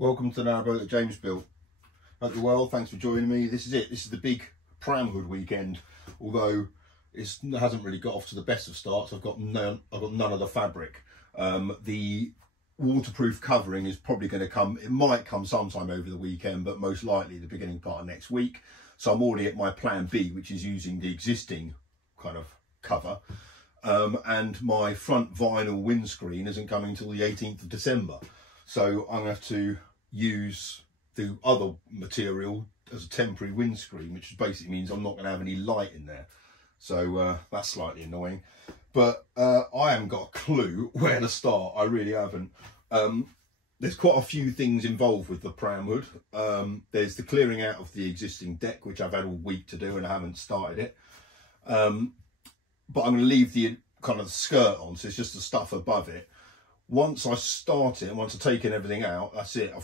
Welcome to the narrowboat that James built. Hope you're well, thanks for joining me. This is it, this is the big pram hood weekend. Although it hasn't really got off to the best of starts. I've got none of the fabric. The waterproof covering is probably going to come, it might come sometime over the weekend, but most likely the beginning part of next week. So I'm already at my plan B, which is using the existing kind of cover. And my front vinyl windscreen isn't coming until the 18th of December. So I'm going to have to use the other material as a temporary windscreen, which basically means I'm not going to have any light in there. So that's slightly annoying. But I haven't got a clue where to start. I really haven't. There's quite a few things involved with the pram hood. There's the clearing out of the existing deck, which I've had all week to do and I haven't started it. But I'm going to leave the kind of skirt on, so it's just the stuff above it. Once I start it, and once I've taken everything out, that's it.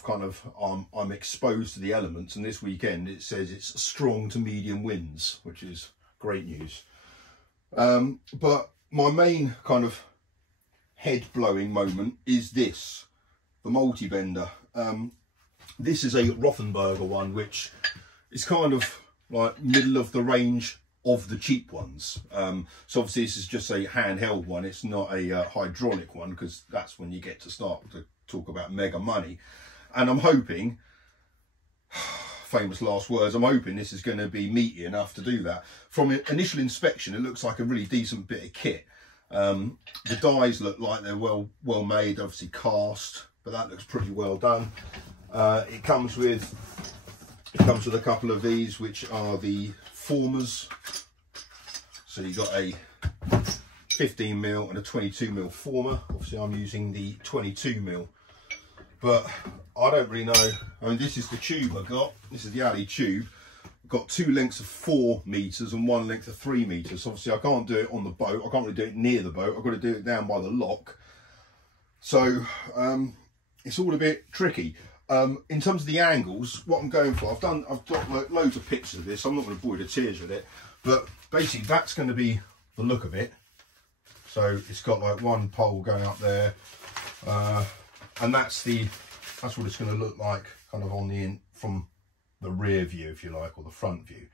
I'm exposed to the elements, and this weekend it says it's strong to medium winds, which is great news. But my main kind of head blowing moment is this, the multi-bender. This is a Rothenberger one, which is kind of like middle of the range of the cheap ones. So obviously this is just a handheld one, it's not a hydraulic one, because that's when you get to start to talk about mega money. And I'm hoping, famous last words, I'm hoping this is going to be meaty enough to do that. From initial inspection, it looks like a really decent bit of kit. The dies look like they're well made, obviously cast, but that looks pretty well done. It comes with a couple of these, which are the formers. So you've got a 15mm and a 22mm former. Obviously I'm using the 22mm, but I don't really know. I mean, this is the tube I got. This is the alley tube. I've got 2 lengths of 4 meters and 1 length of 3 meters. Obviously I can't do it on the boat. I can't really do it near the boat. I've got to do it down by the lock. So it's all a bit tricky. In terms of the angles, what I'm going for, I've got like loads of pictures of this. I'm not going to bore you to tears with it, but basically that's going to be the look of it. So it's got like one pole going up there, and that's what it's going to look like, kind of on from the rear view, if you like, or the front view.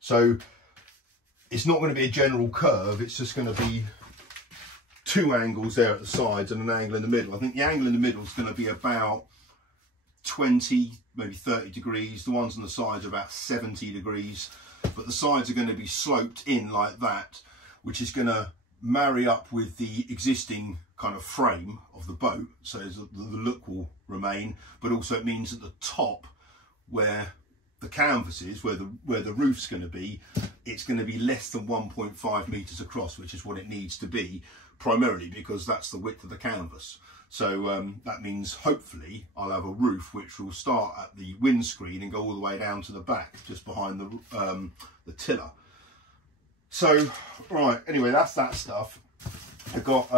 So it's not going to be a general curve. It's just going to be 2 angles there at the sides and an angle in the middle. I think the angle in the middle is going to be about 20, maybe 30 degrees. The ones on the sides are about 70 degrees, but the sides are going to be sloped in like that, which is going to marry up with the existing kind of frame of the boat, so the look will remain, but also it means at the top where the canvas is, where the roof's going to be, it's going to be less than 1.5 meters across, which is what it needs to be, primarily because that's the width of the canvas. So that means hopefully I'll have a roof which will start at the windscreen and go all the way down to the back, just behind the tiller. So right, anyway, that's that stuff. I got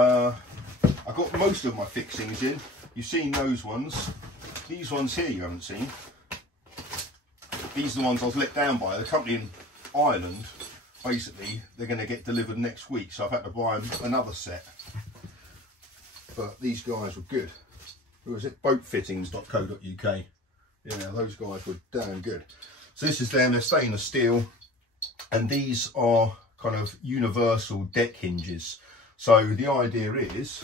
most of my fixings in. You've seen those ones. These ones here you haven't seen. These are the ones I was let down by the company in Ireland. Basically, they're going to get delivered next week, so I've had to buy another set. But these guys were good. Who was it? Boatfittings.co.uk. Yeah, those guys were damn good. So this is them, they're stainless steel, and these are kind of universal deck hinges. So the idea is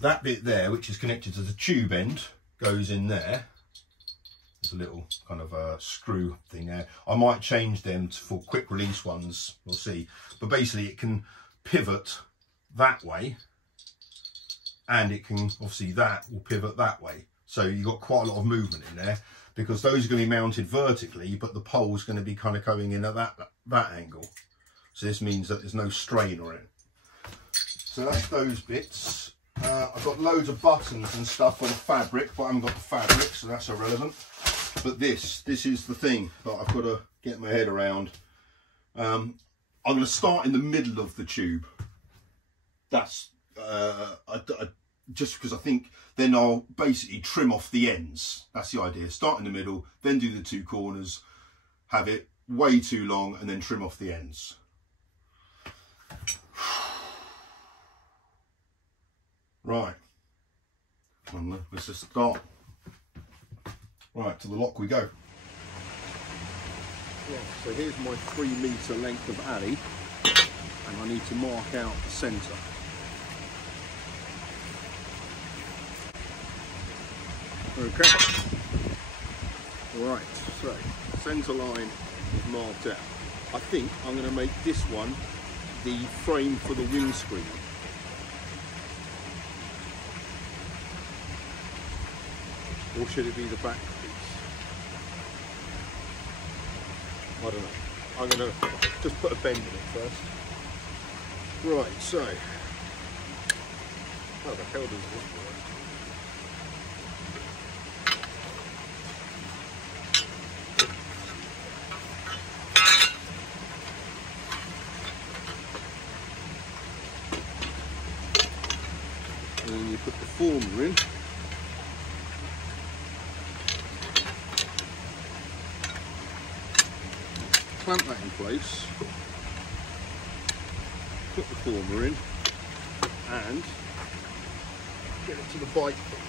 that bit there, which is connected to the tube end, goes in there. There's a little kind of a screw thing there. I might change them for quick release ones, we'll see. But basically it can pivot that way, and it can, obviously that will pivot that way. So you've got quite a lot of movement in there, because those are going to be mounted vertically, but the pole's going to be kind of going in at that angle. So this means that there's no strain on it. So that's those bits. I've got loads of buttons and stuff on the fabric, but I haven't got the fabric, so that's irrelevant. But this is the thing that I've got to get my head around. I'm going to start in the middle of the tube. That's just because I think then I'll basically trim off the ends. That's the idea. Start in the middle, then do the 2 corners, have it way too long, and then trim off the ends. Right. And let's just start. Right, to the lock we go. Right, so here's my 3 metre length of alley, and I need to mark out the centre. Okay. Right, so centre line is marked out. I think I'm going to make this one the frame for the windscreen. Or should it be the back piece? I don't know. I'm going to just put a bend in it first. Right, so how the hell does this work? And then you put the former in. Clamp that in place. Put the former in and get it to the bite pin.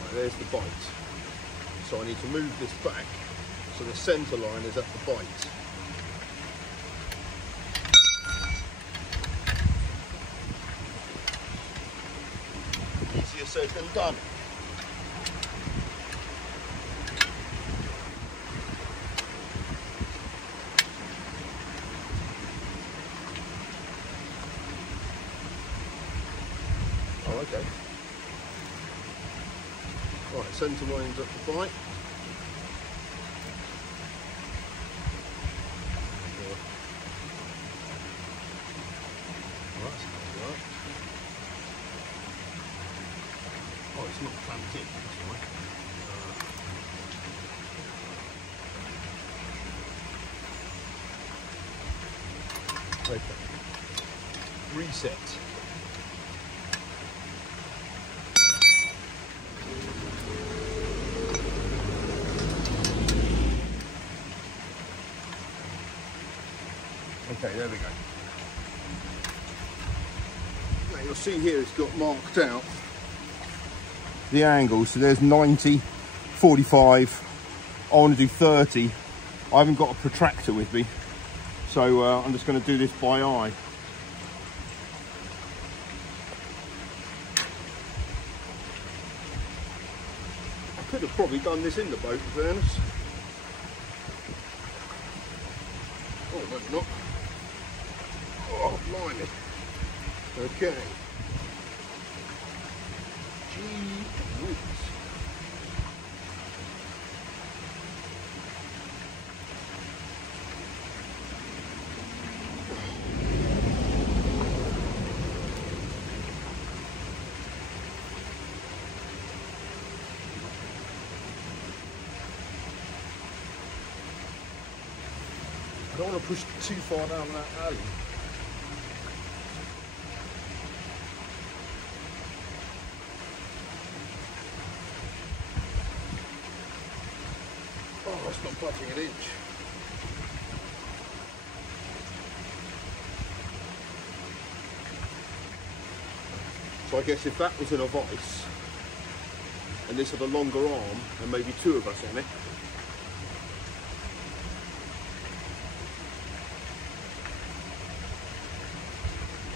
Right, there's the bite. So I need to move this back so the centre line is at the bite. Easier said than done. Oh, okay. Right, centre line's at the bite. Oh, that's how it works. Oh, it's not clamped in, that's right. Okay. Reset. Okay, there we go. Now you'll see here it's got marked out the angle. So there's 90, 45. I want to do 30. I haven't got a protractor with me, so I'm just going to do this by eye. I could have probably done this in the boat, in fairness. Oh, maybe not. Oh, blimey. Okay. Gee whiz. I don't want to push too far down that alley. Oh, it's not budging an inch. So I guess if that was in a vice, and this had a longer arm, and maybe 2 of us on it,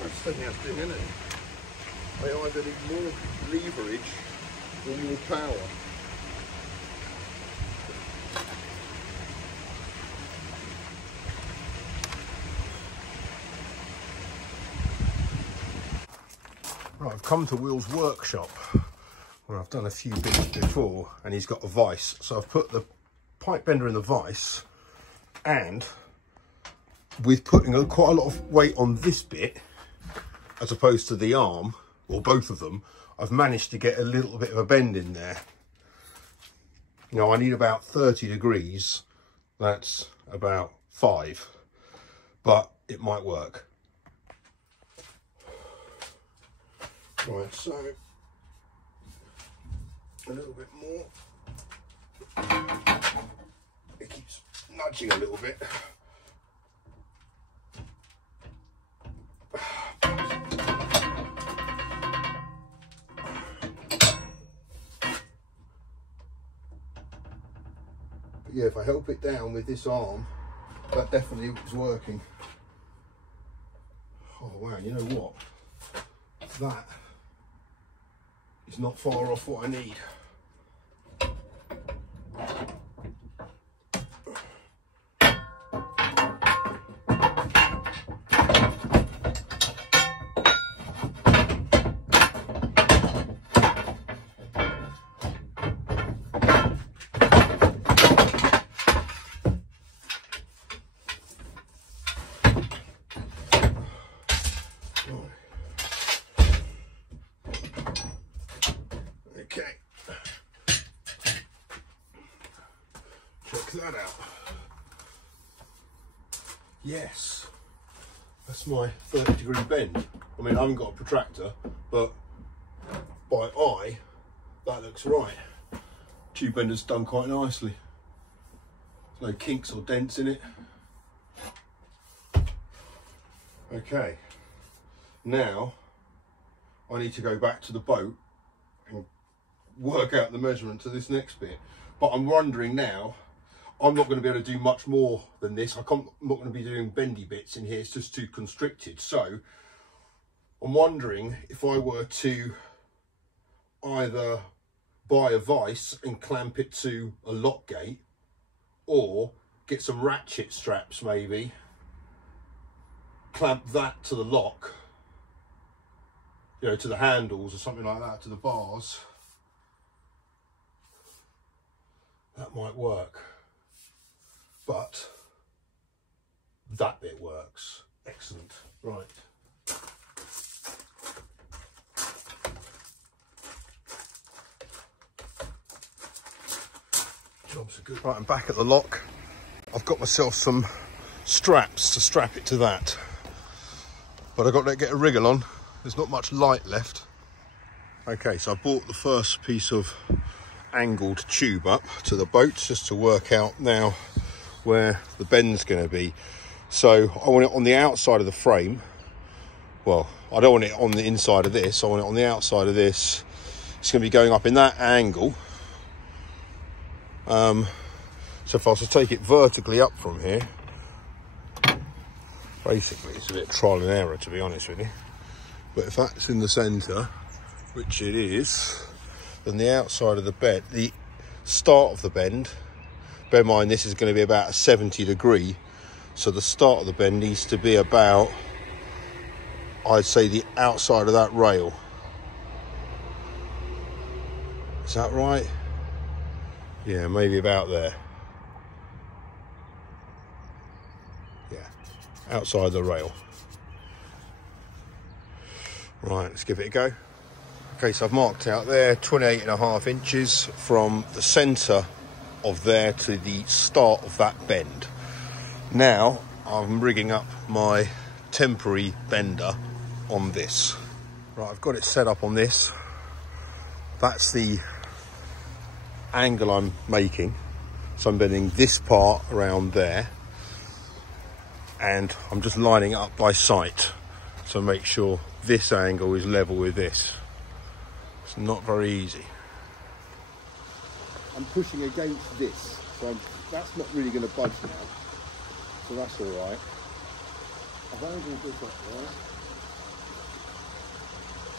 that's the thing, isn't it? I either need more leverage or more power. Right, I've come to Will's workshop where I've done a few bits before, and he's got a vice. So I've put the pipe bender in the vice, and with putting quite a lot of weight on this bit as opposed to the arm, or both of them, I've managed to get a little bit of a bend in there. You know, I need about 30 degrees. That's about 5, but it might work. Right, so a little bit more. It keeps nudging a little bit. yeah, if I help it down with this arm, that definitely is working. Oh wow, you know what? That is not far off what I need. Okay, check that out. Yes, that's my 30-degree bend. I mean, I haven't got a protractor, but by eye, that looks right. Tube bender's done quite nicely. There's no kinks or dents in it. Okay, now I need to go back to the boat and work out the measurement to this next bit. But I'm wondering now, I'm not going to be able to do much more than this. I'm not going to be doing bendy bits in here, it's just too constricted. So I'm wondering if I were to either buy a vise and clamp it to a lock gate, or get some ratchet straps maybe, clamp that to the lock, you know, to the handles or something like that, to the bars. That might work, but that bit works. Excellent. Right. Jobs are good. Right, I'm back at the lock. I've got myself some straps to strap it to that, but I've got to get a wriggle on. There's not much light left. Okay, so I bought the first piece of angled tube up to the boat just to work out now where the bend's going to be. So I want it on the outside of the frame. Well, I don't want it on the inside of this, I want it on the outside of this. It's going to be going up in that angle. So if I was to take it vertically up from here, basically it's a bit of trial and error, to be honest with you. But if that's in the centre, which it is, then the outside of the bend, the start of the bend, bear in mind this is going to be about a 70-degree, so the start of the bend needs to be about, I'd say, the outside of that rail. Is that right? Yeah, maybe about there. Yeah, outside the rail. Right, let's give it a go. Okay, so I've marked out there 28.5 inches from the centre of there to the start of that bend. Now I'm rigging up my temporary bender on this. Right, I've got it set up on this. That's the angle I'm making. So I'm bending this part around there, and I'm just lining it up by sight to make sure this angle is level with this. It's not very easy. I'm pushing against this, so that's not really going to budge now, so that's all right. I've angled this up there,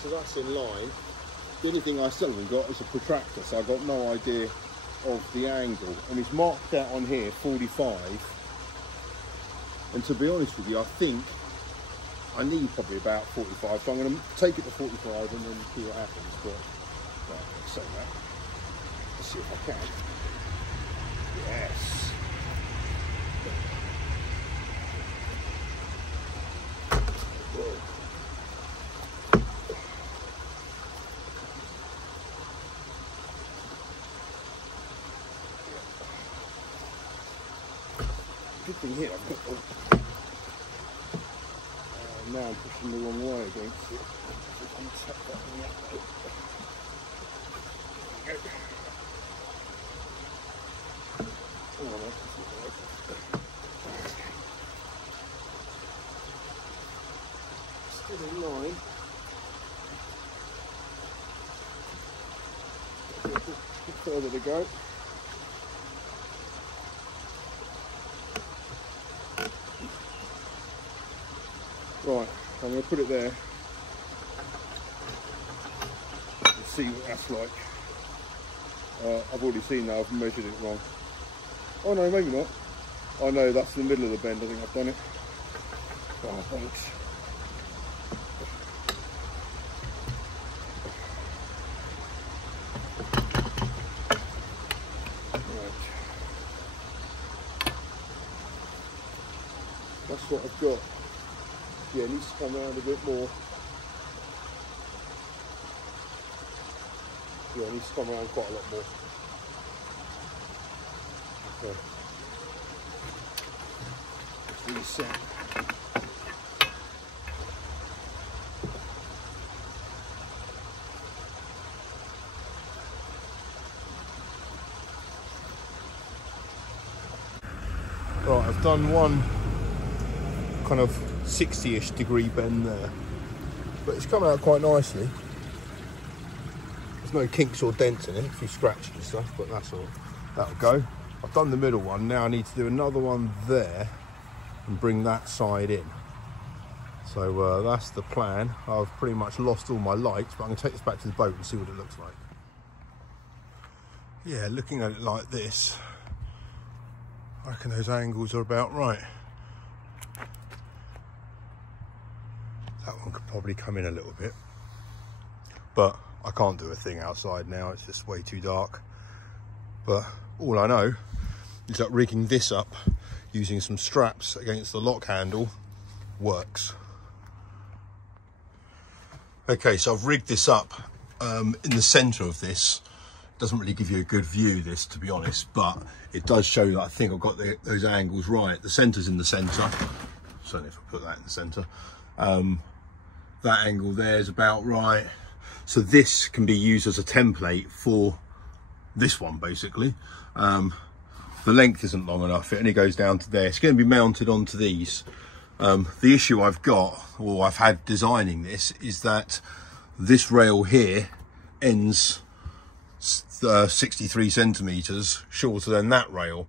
so that's in line. The only thing I still haven't got is a protractor, so I've got no idea of the angle. And it's marked out on here 45, and to be honest with you, I think I need probably about 45, so I'm going to take it to 45 and then see what happens. But right, let's say that. Let's see if I can. Yes. Whoa. Good thing here, I've got the... now I'm pushing the wrong way against it. So I can tap that thing up. There we go. Oh, that's still in line. A bit further to go. Right, I'm going to put it there. Let's see what that's like. I've already seen that, I've measured it wrong. Oh no, maybe not. Oh no, that's the middle of the bend, I think I've done it. Oh, thanks. Right. That's what I've got. Yeah, it needs to come around a bit more. Yeah, it needs to come around quite a lot more. Okay. Let's reset. Right, I've done one kind of 60-ish degree bend there, but it's come out quite nicely. There's no kinks or dents in it, a few scratches and stuff, but that's all. That'll go. I've done the middle one, now I need to do another one there and bring that side in. So that's the plan. I've pretty much lost all my lights, but I'm going to take this back to the boat and see what it looks like. Yeah, looking at it like this, I reckon those angles are about right. That one could probably come in a little bit, but I can't do a thing outside now, it's just way too dark. But all I know is that rigging this up using some straps against the lock handle works. Okay, so I've rigged this up in the centre of this. Doesn't really give you a good view, this, to be honest, but it does show that I think I've got those angles right. The centre's in the centre, certainly if I put that in the centre. That angle there is about right. So this can be used as a template for this one, basically. The length isn't long enough, it only goes down to there. It's going to be mounted onto these. The issue I've got, or I've had designing this, is that this rail here ends 63 centimetres shorter than that rail.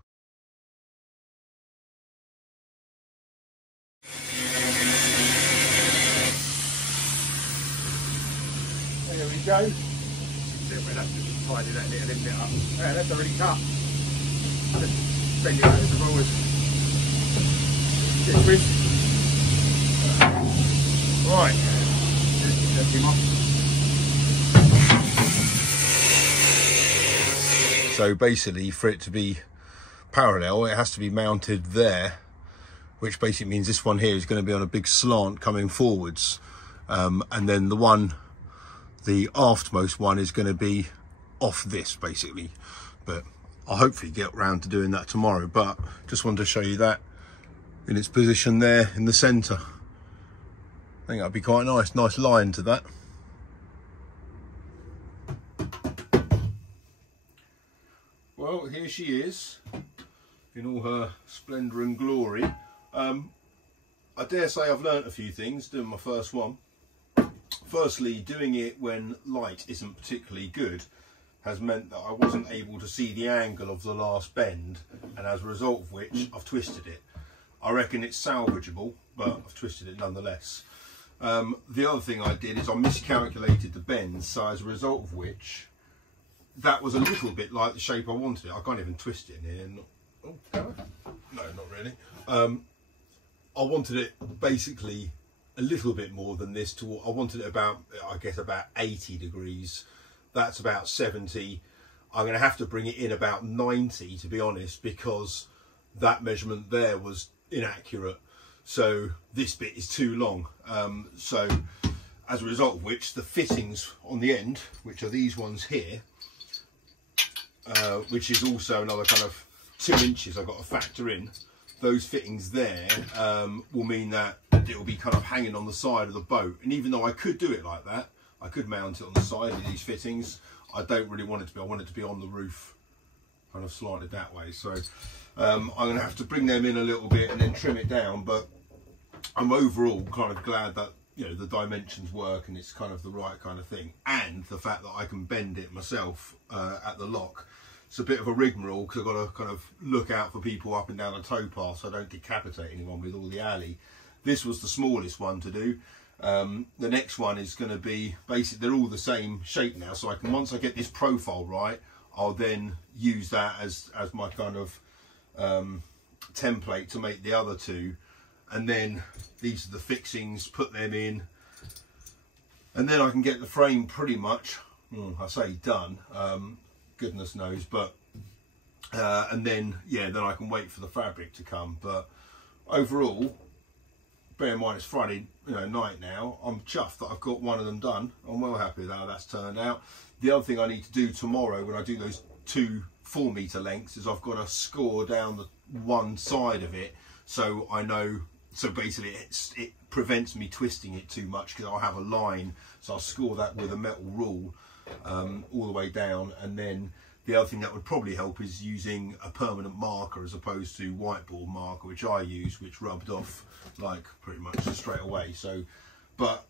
There we go. We'll have to tidy that little bit up. Yeah, that's already cut. Just bend it out as always. Get twist. Right. Just lift him off. So basically, for it to be parallel, it has to be mounted there, which basically means this one here is going to be on a big slant coming forwards, and then the aftmost one is going to be off this, basically. But I'll hopefully get round to doing that tomorrow, but just wanted to show you that in its position there in the centre. I think that'd be quite nice line to that. Well, here she is in all her splendour and glory. I dare say I've learnt a few things doing my first one. Firstly, doing it when light isn't particularly good has meant that I wasn't able to see the angle of the last bend, and as a result of which I've twisted it. I reckon it's salvageable, but I've twisted it nonetheless. The other thing I did is I miscalculated the bends, so as a result of which that was a little bit like the shape I wanted it. I can't even twist it in here. Oh, can I? No, not really. I wanted it basically a little bit more than this. I wanted it about, I guess, about 80 degrees. That's about 70. I'm going to have to bring it in about 90, to be honest, because that measurement there was inaccurate. So this bit is too long. So as a result of which, the fittings on the end, which are these ones here, which is also another kind of 2 inches I've got to factor in. Those fittings there will mean that it will be kind of hanging on the side of the boat. And even though I could do it like that, I could mount it on the side of these fittings, I don't really want it to be. I want it to be on the roof, kind of slanted that way. So I'm going to have to bring them in a little bit and then trim it down. But I'm overall kind of glad that, you know, the dimensions work and it's kind of the right kind of thing. And the fact that I can bend it myself at the lock. It's a bit of a rigmarole because I've got to kind of look out for people up and down the towpath so I don't decapitate anyone with all the alley. This was the smallest one to do. The next one is going to be basically, they're all the same shape now, so I can, once I get this profile right, I'll then use that as my kind of template to make the other two. And then these are the fixings, put them in, and then I can get the frame pretty much, I say done, goodness knows, but and then yeah, then I can wait for the fabric to come. But overall, bear in mind it's Friday night now, I'm chuffed that I've got one of them done. I'm well happy with how that's turned out. The other thing I need to do tomorrow when I do those 2 4-meter lengths is I've got to score down the one side of it, so I know, so basically it prevents me twisting it too much, because I'll have a line, so I'll score that with a metal rule all the way down. And then the other thing that would probably help is using a permanent marker as opposed to whiteboard marker, which I use, which rubbed off like pretty much straight away. So, but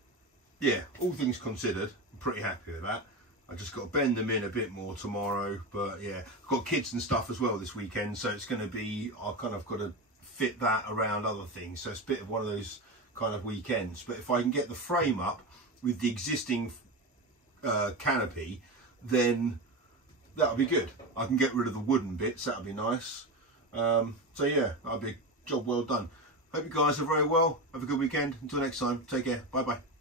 yeah, all things considered, I'm pretty happy with that. I just got to bend them in a bit more tomorrow. But yeah, I've got kids and stuff as well this weekend, so it's going to be, I kind of got to fit that around other things, so it's a bit of one of those kind of weekends. But if I can get the frame up with the existing canopy, then that'll be good. I can get rid of the wooden bits, that'll be nice. So yeah, that'll be a job well done. Hope you guys are very well. Have a good weekend. Until next time, take care. Bye bye.